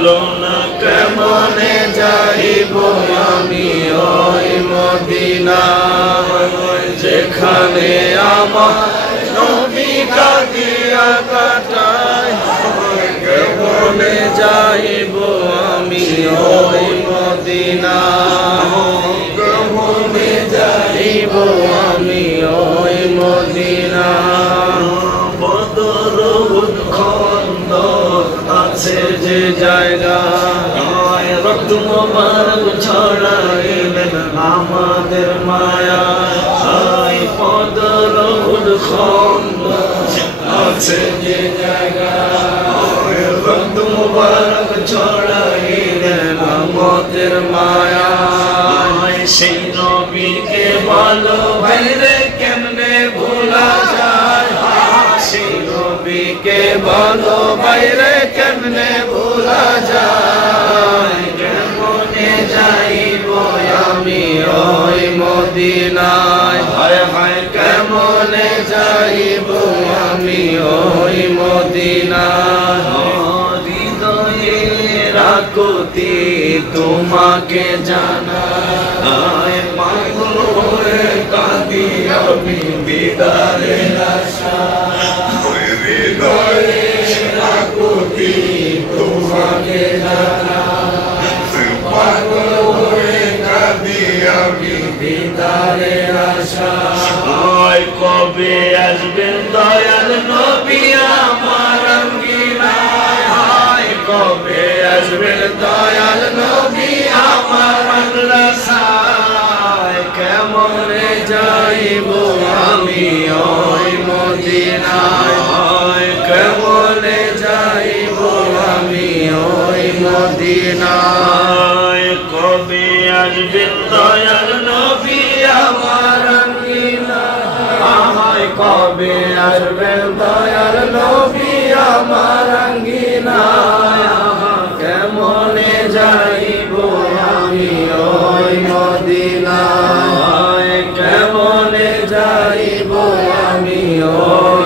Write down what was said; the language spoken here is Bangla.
ভালো না কেমনে যাইব আমি ওই মদিনা যেখানে আমার নবী কাঁদিয়া কাটায় কেমনে যাইব আমি ওই মদিনা কেমনে যাইব আমি ওই মদিনা বদর উৎখন্দ আছে যে জায়গা রক্ত মোবারক ছড়াইলেন আমাদের মায়া বদর উৎখন্দ আছে যে জায়গা রক্ত মোবারক ছড়াইলেন আমাদের মায়া সেই নবীকে ভালো ভাইরে কেমনে ভোলা যায় সেই নবীকে ভালো ভাইরে কেমনে ভোলা যায় কেমনে যাইব আমি ওই মদিনায় হায় হায় কেমনে যাইব আমি ওই মদিনায় হৃদয়ে রাখতি তোমাকে জানায় পাগল হয়ে কাঁদি আমি দিদারের আশায় হৃদয়ে রাখতি তোমাকে জানায় পাগল হয়ে কাঁদি আমি দিদারের আশায় কবে আসবেন দয়াল নবী আমার আঙ্গিনায় কবে আসবেন দয়াল নবী আমার মাদ্রাসায় কেমনে যাইব আমি ওই মদিনায় কেমনে যাইব আমি ওই মদিনায় কবে আসবেন দয়াল নবী আমার আঙ্গিনায় কবে আসবেন দয়াল নবী আমার আঙ্গিনায় কেমনে যাইব আমি ওই মদিনায় কেমনে যাইব আমি ওই